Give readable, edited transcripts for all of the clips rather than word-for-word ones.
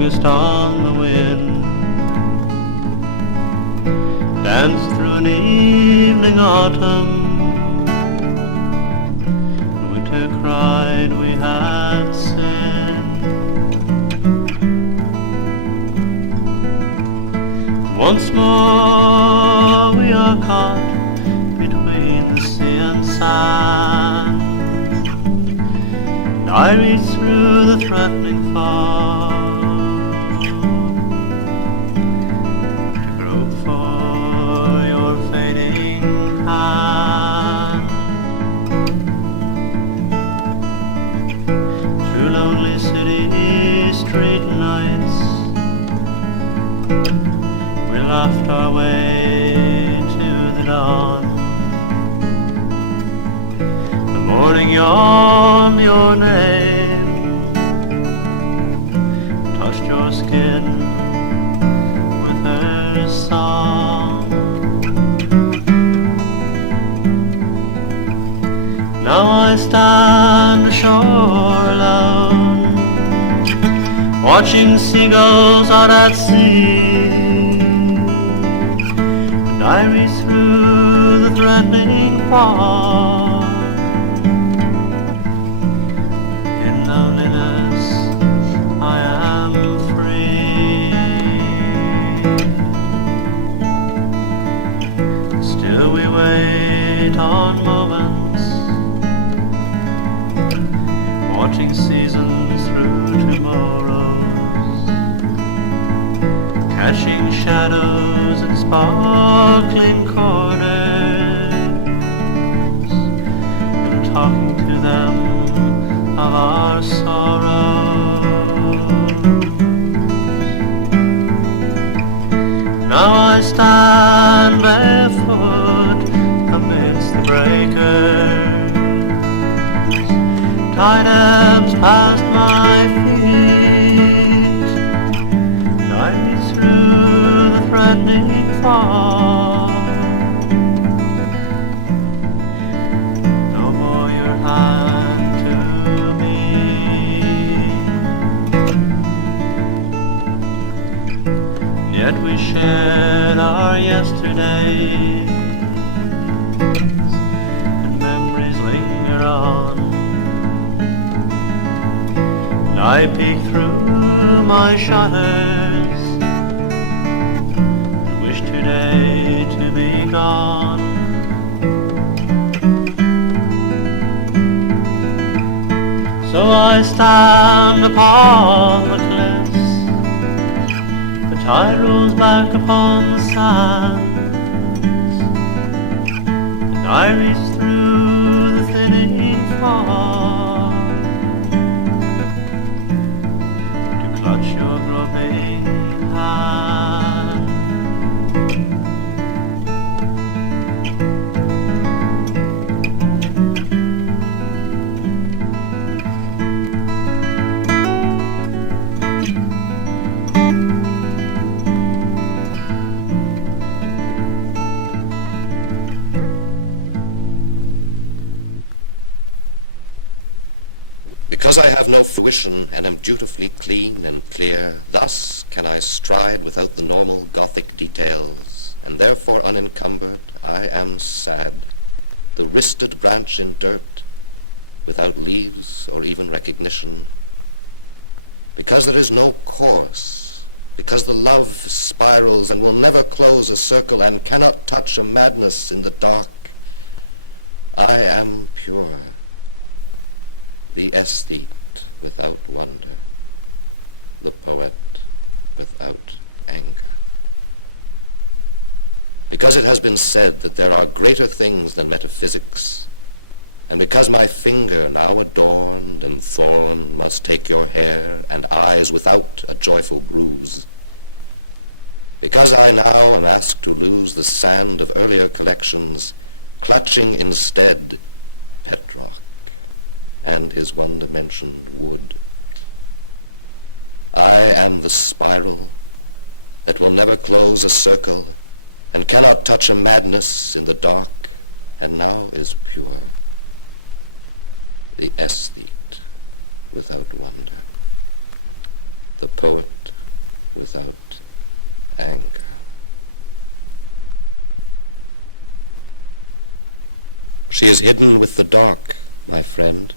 August on the wind, danced through an evening autumn. Winter cried we had sinned. Once more we are caught between the sea and sand. I reach through the threatening fog to grope for your fading hand. Through lonely city street nights, we laughed our way to the dawn. The morning yawned your name, touched your skin with her song. Now I stand ashore alone, watching seagulls out at sea, and I reach through the threatening fog. In loneliness I am free. Still we wait on moments, watching seasons through tomorrows, catching shadows in sparkling corners, and talking to them of our sorrow. Now I stand barefoot amidst the breakers, tide ebbs past my feet, and I reach through the threatening fog. No more your hand to me, yet we shared our yesterdays, and memories linger on. And I peek through my shutters and wish today to be gone. So I stand upon the cliffs, the tide rolls back upon the sands, and I reach through the thinning fog to clutch your groping hand. Because I have no fruition and am dutifully clean and clear, thus can I stride without the normal Gothic details, and therefore unencumbered I am sad, the wristed branch in dirt, without leaves or even recognition. Because there is no course, because the love spirals and will never close a circle and cannot touch a madness in the dark, I am pure. The aesthete without wonder, the poet without anger. Because it has been said that there are greater things than metaphysics, and because my finger, now adorned and thorn, must take your hair and eyes without a joyful bruise, because I now am asked to lose the sand of earlier collections, clutching instead Petrock and his one-dimensioned wood. I am the spiral that will never close a circle and cannot touch a madness in the dark, and now is pure. The aesthete without wonder, the poet smitten with the dark, my friend,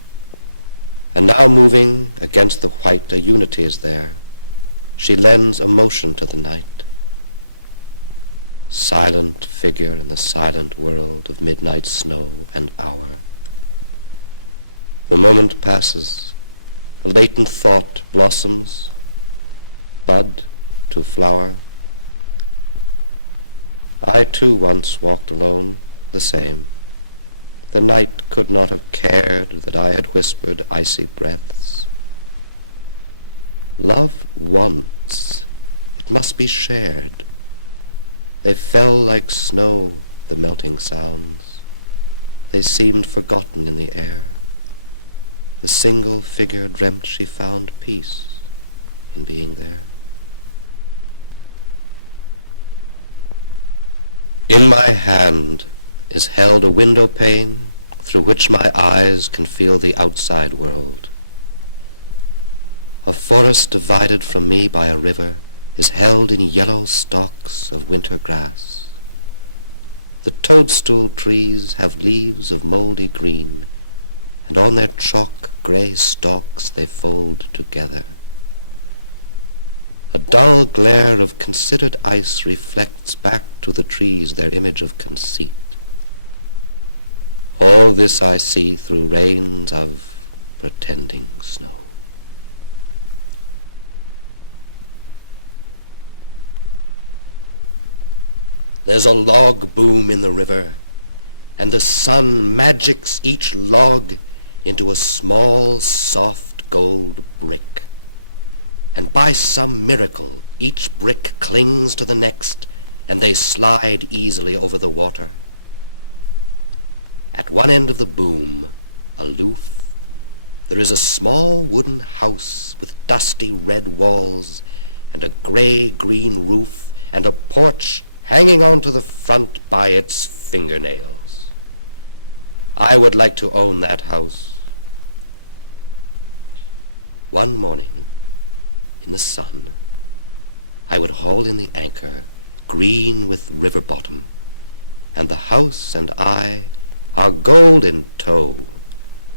and now moving against the white a unity is there. She lends a motion to the night. Silent figure in the silent world of midnight snow and hour. The moment passes, a latent thought blossoms, bud to flower. I too once walked alone, the same. The night could not have cared that I had whispered icy breaths. Love once, it must be shared. They fell like snow, the melting sounds. They seemed forgotten in the air. The single figure dreamt she found peace in being there. In my hand is held a window pane through which my eyes can feel the outside world. A forest divided from me by a river is held in yellow stalks of winter grass. The toadstool trees have leaves of moldy green, and on their chalk gray stalks they fold together. A dull glare of considered ice reflects back to the trees their image of conceit. All this I see through rains of pretending snow. There's a log boom in the river, and the sun magics each log into a small, soft gold brick. And by some miracle, each brick clings to the next, and they slide easily over the water. At one end of the boom, aloof, there is a small wooden house with dusty red walls and a gray-green roof and a porch hanging on to the front by its fingernails. I would like to own that house. One morning, in the sun, I would haul in the anchor, green with river bottom, and the house and I, our gold in tow,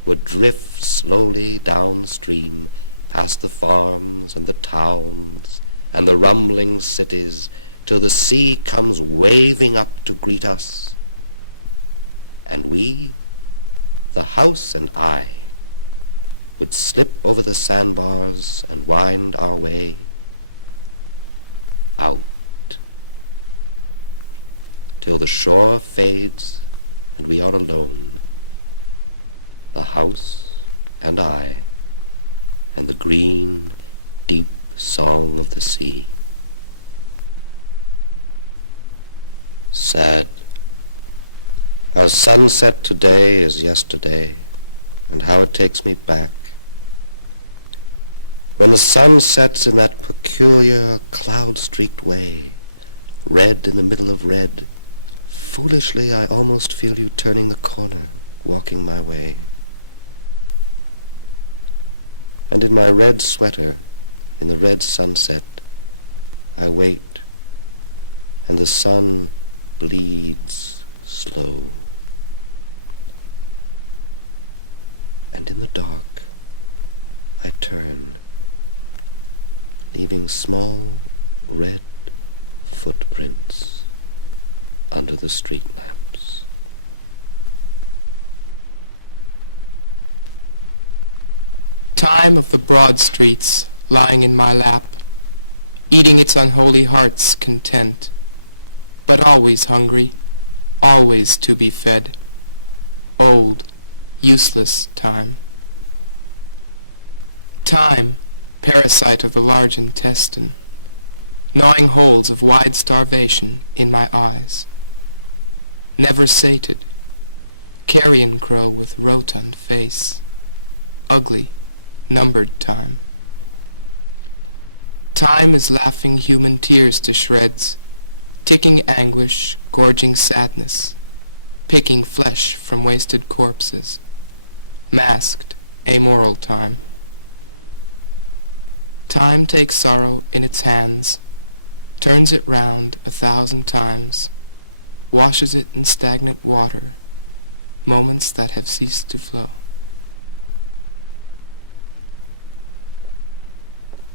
would drift slowly downstream past the farms and the towns and the rumbling cities till the sea comes waving up to greet us. And we, the house and I, would slip over the sandbars and wind our way out till the shore fades and we are alone, the house and I, and the green, deep song of the sea. Sad. Our sunset today is yesterday, and how it takes me back. When the sun sets in that peculiar cloud-streaked way, red in the middle of red, foolishly I almost feel you turning the corner, walking my way. And in my red sweater, in the red sunset, I wait, and the sun bleeds slow. And in the dark, I turn, leaving small red footprints under the street lamps. Time of the broad streets lying in my lap, eating its unholy heart's content, but always hungry, always to be fed. Old, useless time. Time, parasite of the large intestine, gnawing holes of wide starvation in my eyes. Never sated, carrion crow with rotund face, ugly, numbered time. Time is laughing human tears to shreds, ticking anguish, gorging sadness, picking flesh from wasted corpses, masked, amoral time. Time takes sorrow in its hands, turns it round 1,000 times, washes it in stagnant water, moments that have ceased to flow.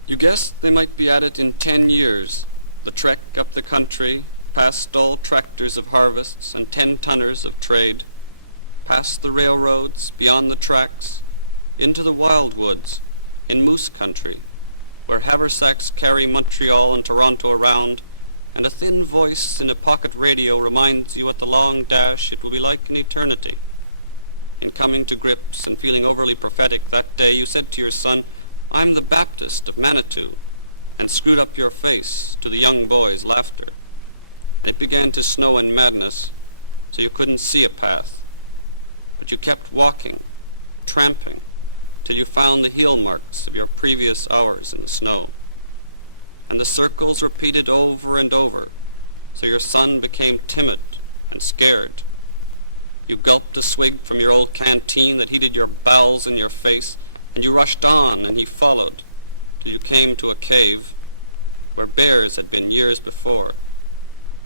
You guessed they might be at it in 10 years. The trek up the country, past all tractors of harvests and 10-tonners of trade, past the railroads, beyond the tracks, into the wild woods, in moose country, where haversacks carry Montreal and Toronto around, and a thin voice in a pocket radio reminds you at the long dash it will be like an eternity. In coming to grips and feeling overly prophetic that day, you said to your son, "I'm the Baptist of Manitou," and screwed up your face to the young boy's laughter. It began to snow in madness, so you couldn't see a path. But you kept walking, tramping, till you found the heel marks of your previous hours in the snow. And the circles repeated over and over, so your son became timid and scared. You gulped a swig from your old canteen that heated your bowels in your face, and you rushed on, and he followed, till you came to a cave where bears had been years before,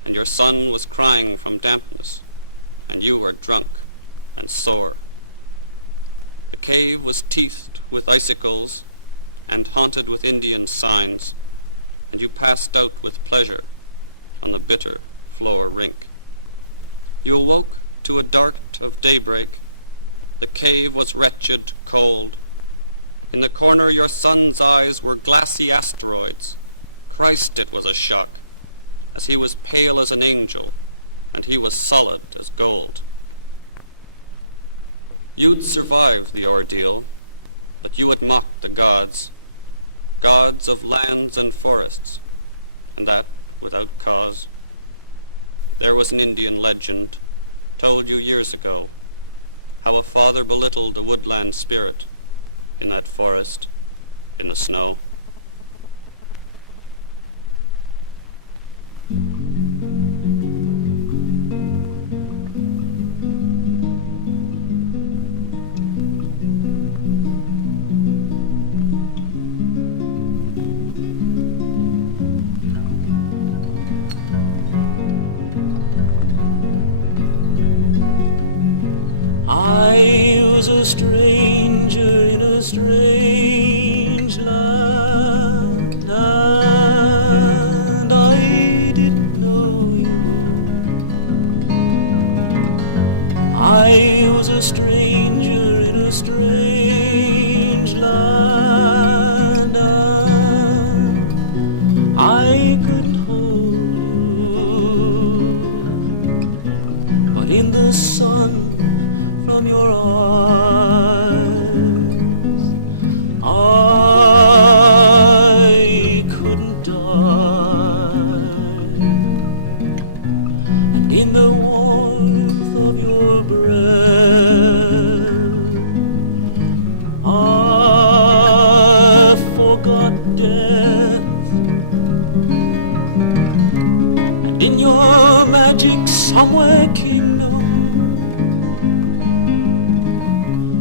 and your son was crying from dampness, and you were drunk and sore. The cave was teethed with icicles and haunted with Indian signs, and you passed out with pleasure on the bitter floor rink. You awoke to a dart of daybreak. The cave was wretched, cold. In the corner your son's eyes were glassy asteroids. Christ, it was a shock, as he was pale as an angel, and he was solid as gold. You'd survived the ordeal, but you had mocked the gods of lands and forests, and that without cause. There was an Indian legend, told you years ago, how a father belittled a woodland spirit in that forest, in the snow. I was a stranger in a strange land, and I didn't know you. I was a stranger in a strange land, and I couldn't hold you. But in the sun from your eyes, I couldn't die. And in the warmth of your breath, I forgot death. And in your magic somewhere kingdom,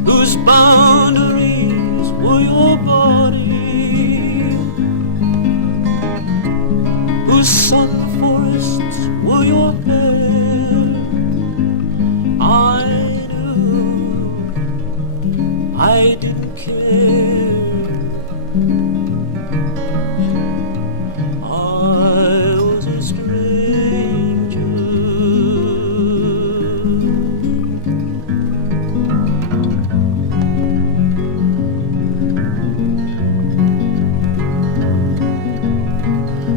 whose boundaries were your body, whose sun forests were your hair, I knew I didn't care. I was a stranger.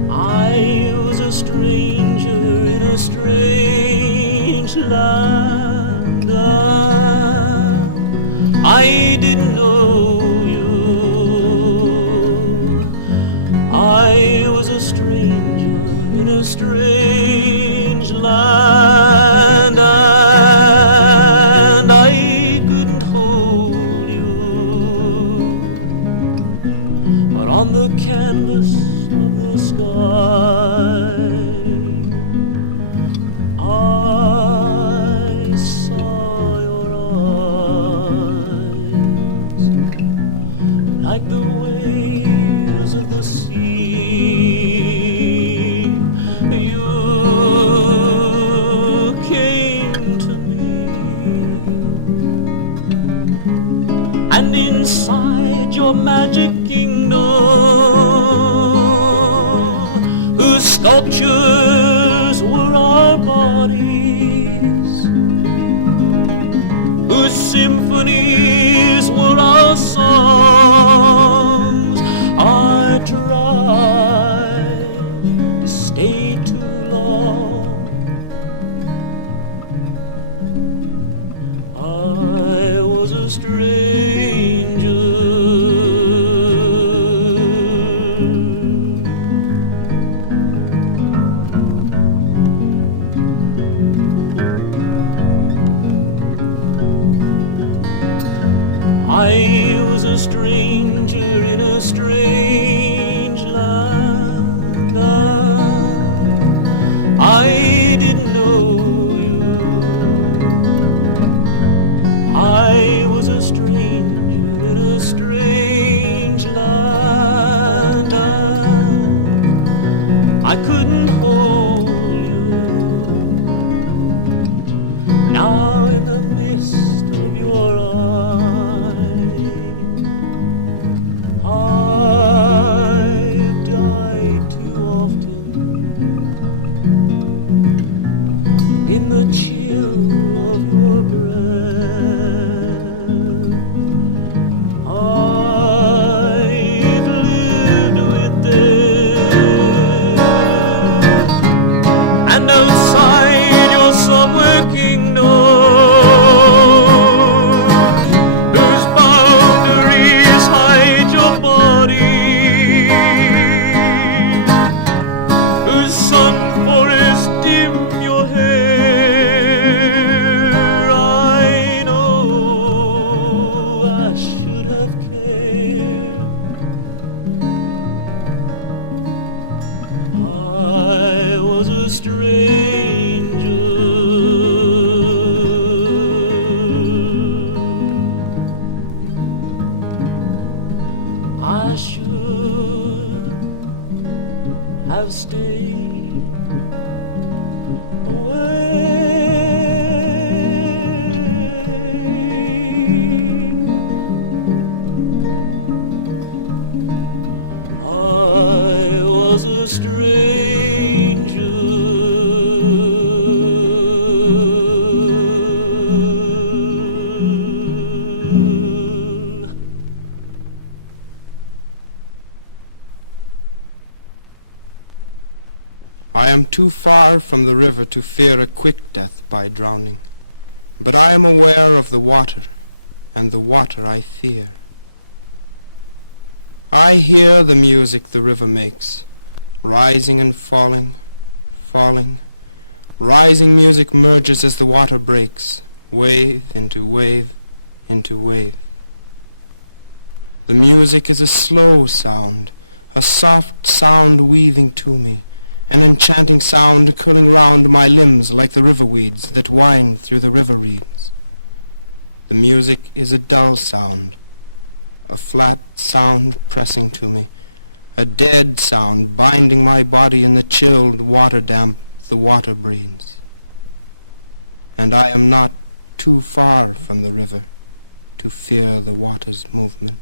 I was a stranger in a strange land. I didn't know you. I was a stranger in a strange land, and I couldn't hold you. But on the canvas of the sky, I saw your eyes, like the waves of the sea. You came to me magic kingdom, whose sculptures were our bodies, whose symphonies were our songs. I tried to stay too long. I was a stranger. I was a stranger in a strange land. I didn't know you. I was a stranger in a strange land. I couldn't hold you. Now in the mist of your eyes, I've died too often in the chill of your breath. I've lived with death, and outside your somewhere kingdom, whose boundaries hide your body, whose sun forests dim your hair. I know I should have cared. I was a stranger. I should have stayed away. I was a stranger. I am too far from the river to fear a quick death by drowning, but I am aware of the water, and the water I fear. I hear the music the river makes, rising and falling, falling. Rising music merges as the water breaks, wave into wave into wave. The music is a slow sound, a soft sound weaving to me, an enchanting sound curling round my limbs like the river weeds that wind through the river reeds. The music is a dull sound, a flat sound pressing to me, a dead sound binding my body in the chilled water damp the water breathes. And I am not too far from the river to fear the water's movement.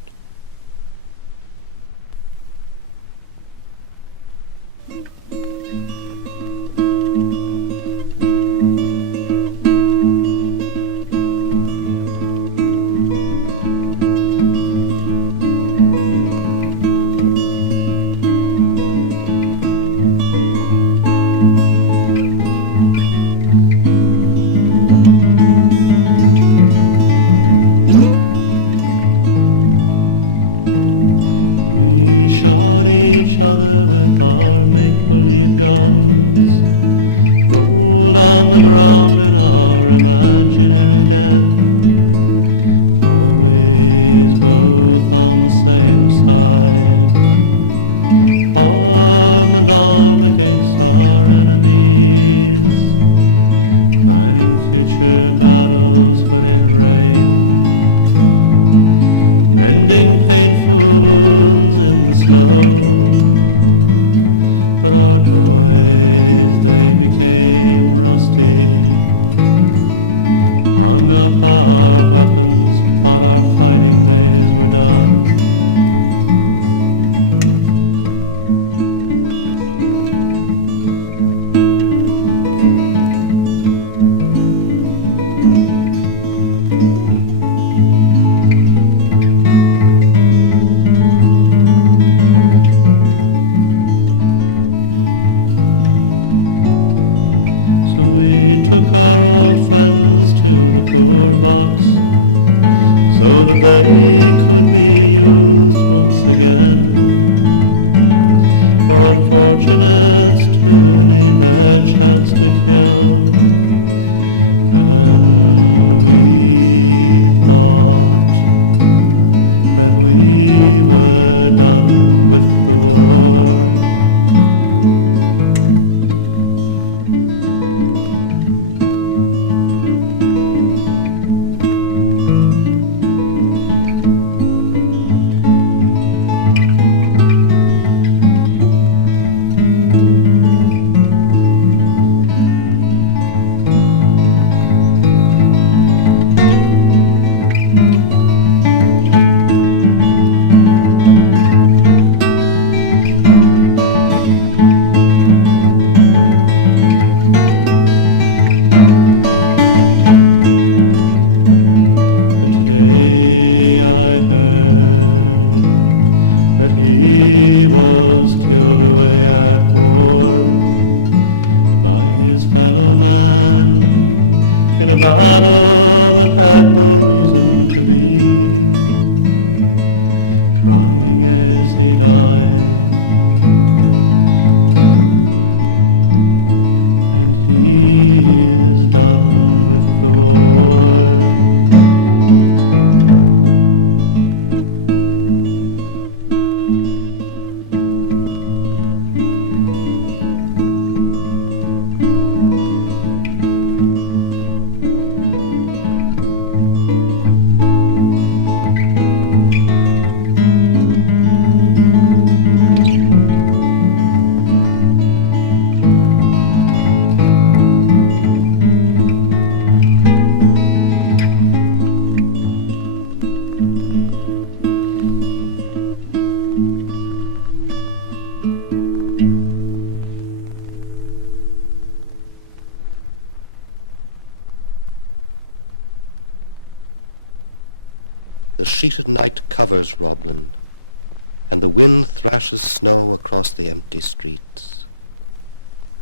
and the wind thrashes snow across the empty streets.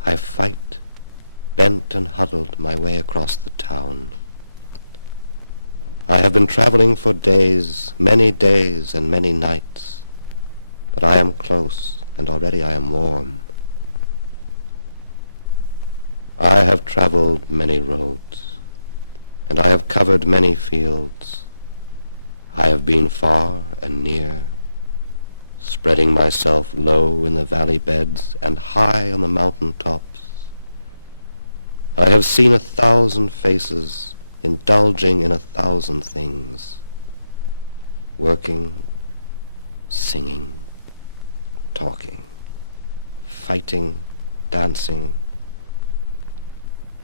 I felt, bent and huddled my way across the town. I have been traveling for days and many nights, but I am close, and already I am warm. I have traveled many roads, and I have covered many fields. I have been far and near, spreading myself low in the valley beds and high on the mountain tops. I have seen 1,000 faces, indulging in 1,000 things, working, singing, talking, fighting, dancing,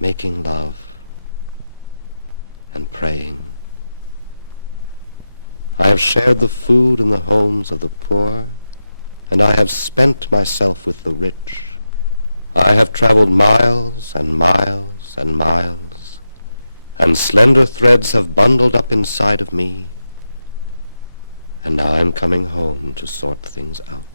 making love, and praying. I have shared the food in the homes of the poor, and I have spent myself with the rich. I have traveled miles and miles and miles, and slender threads have bundled up inside of me, and now I'm coming home to sort things out.